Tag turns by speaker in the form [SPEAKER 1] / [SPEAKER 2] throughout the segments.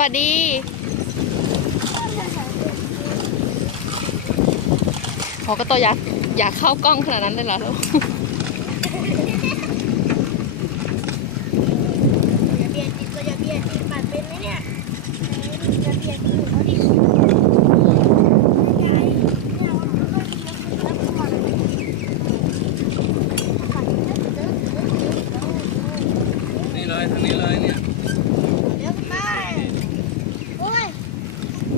[SPEAKER 1] วัสดีพอกระโตอยากอยากเข้ากล้องขนาดนั้นเลยเหรอลูก
[SPEAKER 2] อย่าเบียดติดก็อย่าเบียดติดปัดเป็นไหมเนี่ยอย่าเบียดติดเขาดิยายเนี่ยมันก็ต้องเลี้ยงแล้วก่อนปัดเยอะเยอะเยอะเยอะเยอะ
[SPEAKER 3] นี่เลยทางนี้เลยเนี่ย
[SPEAKER 2] เดี๋ยวไปโอ้ย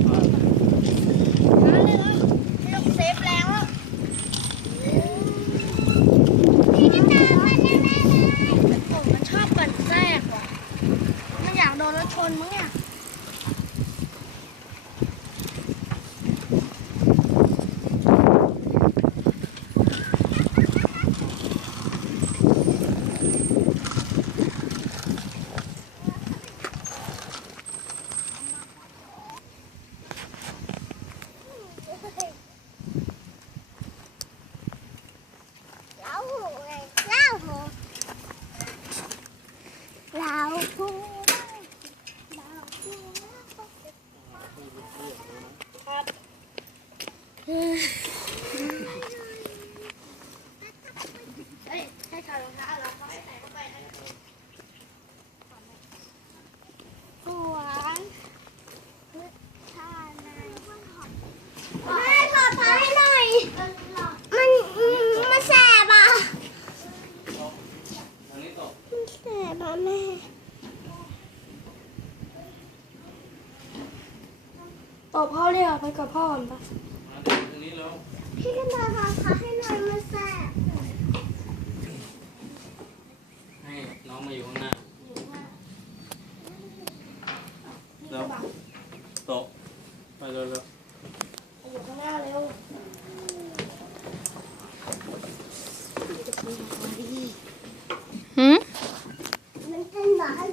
[SPEAKER 2] มาเลยแล้วไม่ต้องเซฟแรงแล้วนี่จะตามมาแน่ๆเลยโอ้มันชอบปั่นแทรกว่ะ มันอยากโดนรถชนมั้งเนี่ย เล้าหูไงเล้าหูเล้าหูเล้าหูครับเฮ้ยให้ถอดรองเท้าแล้วก็ให้ใส่เข้าไปนะหวานทานในแม่ถอดผ้าให้หน่อย มันมันแสบอะ
[SPEAKER 3] ทางนี้ตก
[SPEAKER 2] มันแสบอะแม่
[SPEAKER 4] ตบพ่อเรียกไปกับพ่อก่อนปะ
[SPEAKER 3] มาทางนี้แล้ว
[SPEAKER 2] พี่กันตาทาขาให้หน่อยมันแสบ
[SPEAKER 3] ให้น้องมาอยู่ข้างหน้าแล้วตกไปเร็ว
[SPEAKER 4] อยู่ข้างหน้าเร็ว
[SPEAKER 1] หืม
[SPEAKER 2] มันเป็นหลาน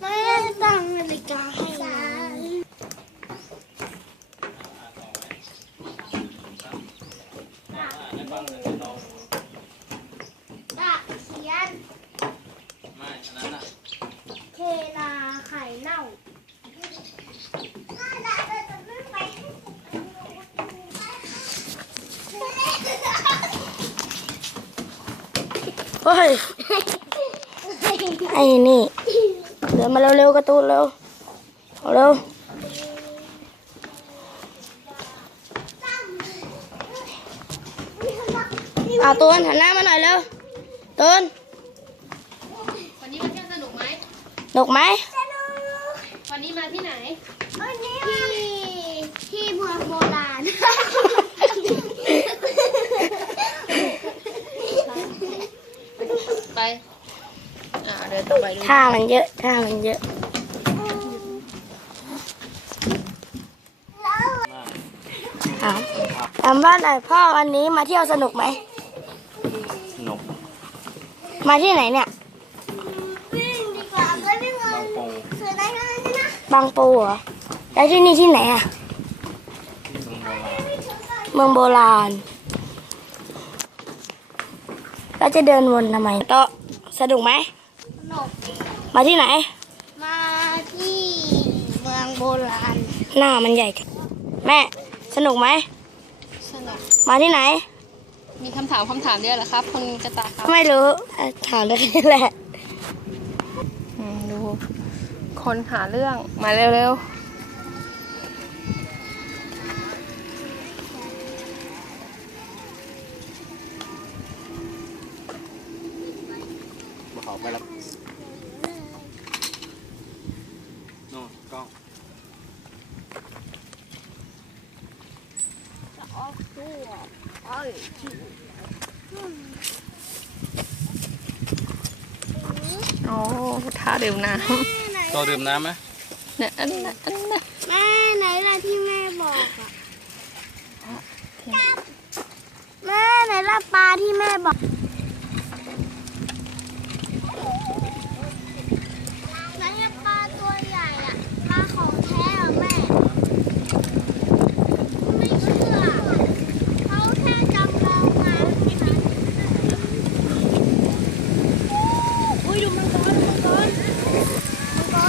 [SPEAKER 2] แม่ตั้งนาฬิกาให้นะ
[SPEAKER 3] ๆอ่านต่อไว้อ่านให้ฟังเลยต่อ
[SPEAKER 2] ตะเขียน
[SPEAKER 3] ไม่อันนั้นน่ะ
[SPEAKER 2] เคนาไข่เน่า
[SPEAKER 4] เฮ้ย ไอ้นี่ เดินมาเร็วๆการะตูนเร็วเอาเร็วเอาตูนหันหน้ามาหน่อยเร็ว ตูน
[SPEAKER 1] วันนี้มาเที่ยวสนุกไหม
[SPEAKER 4] หนกไหม
[SPEAKER 1] วันนี้มาที่ไหน
[SPEAKER 2] วันนี้ที่ที่เมืองโบราณ
[SPEAKER 1] ไป อ่าเดินต่อไปดู
[SPEAKER 4] ท่ามันเยอะท่ามันเยอะ
[SPEAKER 3] มา
[SPEAKER 4] ถามถามว่าไหนอยพ่อวันนี้มาเที่ยวสนุกไหม
[SPEAKER 3] สนุก
[SPEAKER 4] มาที่ไหนเนี่ย
[SPEAKER 2] วิ่งดีกว่าไปวิ่งเล
[SPEAKER 3] บาง
[SPEAKER 2] ย
[SPEAKER 3] โป
[SPEAKER 2] ซื้อได้เท่านั้นนะ
[SPEAKER 4] บางปูเหรอ แล้วที่นี่ที่ไหนอะ
[SPEAKER 3] ที่เมืองโบราณ
[SPEAKER 4] เมืองโบราณ แล้วจะเดินวนทำไมโตะสนุกไหม
[SPEAKER 2] ส นุก
[SPEAKER 4] มาที่ไหน
[SPEAKER 2] มาที่เมืองโบราณ
[SPEAKER 4] หน้ามันใหญ่จังแม่ สนุกไหม
[SPEAKER 1] สนุก
[SPEAKER 4] มาที่ไหน
[SPEAKER 1] มีคำถามคำถามเดียวเหรอครับคุณกระตายครับ
[SPEAKER 4] ไม่รู้เอ่อถามได้แค่นี้แหละ
[SPEAKER 1] อืมดู คนหาเรื่อง มาเร็ว
[SPEAKER 3] เขาไปแล้วโน่นกล้อง
[SPEAKER 1] ๆอ๋อท่าดื่มน้
[SPEAKER 3] โตดื่มน้ำไหมำ
[SPEAKER 1] เนี่ยอันนั้นอันนั้น
[SPEAKER 2] แม่ไหนล่ะที่แม่บอกอะแม่ไหนล่ะปลาที่แม่บอกไหนอะปลาตัวใหญ่อะปลาของแท้อะแม่ ไม่เชื่อเขาแค่จำลองมาอุ้ยดูมังกรดูมังกรมังกร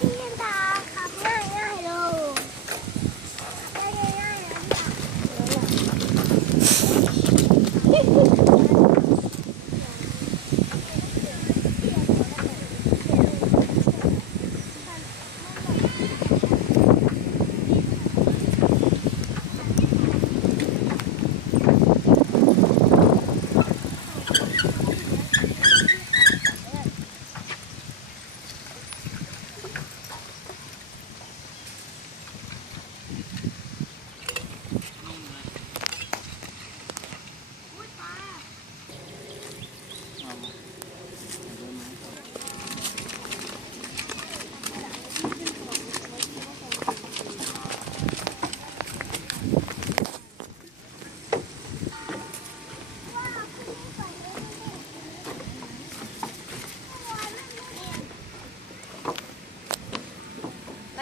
[SPEAKER 2] พี่ตาครับง่ายง่ายๆเลยง่ายง่ายๆเลยค่ะ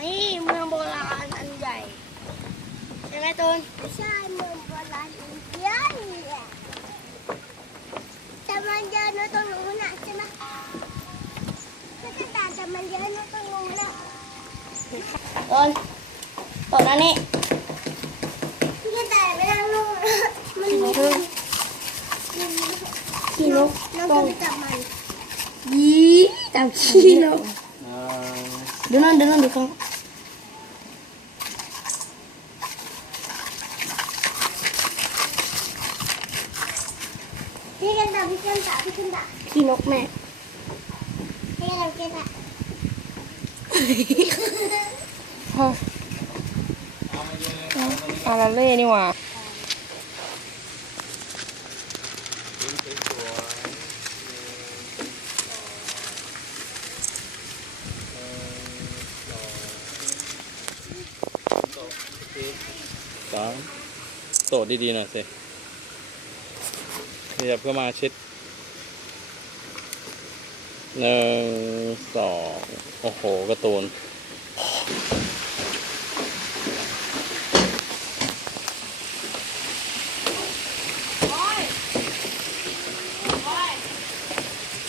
[SPEAKER 4] นี่เมืองโบราณอันใหญ่ ใช่ไหมตูน
[SPEAKER 2] ใช่เมืองโบราณอินเดียนี่แหละแต่มันเยอะนะตรงนู้นน่ะใช่ไหมพี่ตาแต่มันเยอะนะตรงนู้นน่ะ
[SPEAKER 4] ตูนตูนอันนี้
[SPEAKER 2] พี่ตาไม่นั่งนู่นมัน
[SPEAKER 4] ขี้ นกขี้นก
[SPEAKER 2] น้องจะไปจับมัน
[SPEAKER 4] ยีตามขี้นก
[SPEAKER 3] อ่า
[SPEAKER 4] ดูนั่นดูนั่นดูข้าง
[SPEAKER 2] พี่กันตาพี่กันตาพี่กันตา
[SPEAKER 4] ขี้นกแม่
[SPEAKER 2] พี่กันตาพี่กันตา
[SPEAKER 1] อาราเล่นี่หว่า
[SPEAKER 3] สามโตะดีๆหน่อยสิ ขยับเข้ามาชิดหนึ่งสองโอ้โหกระตูน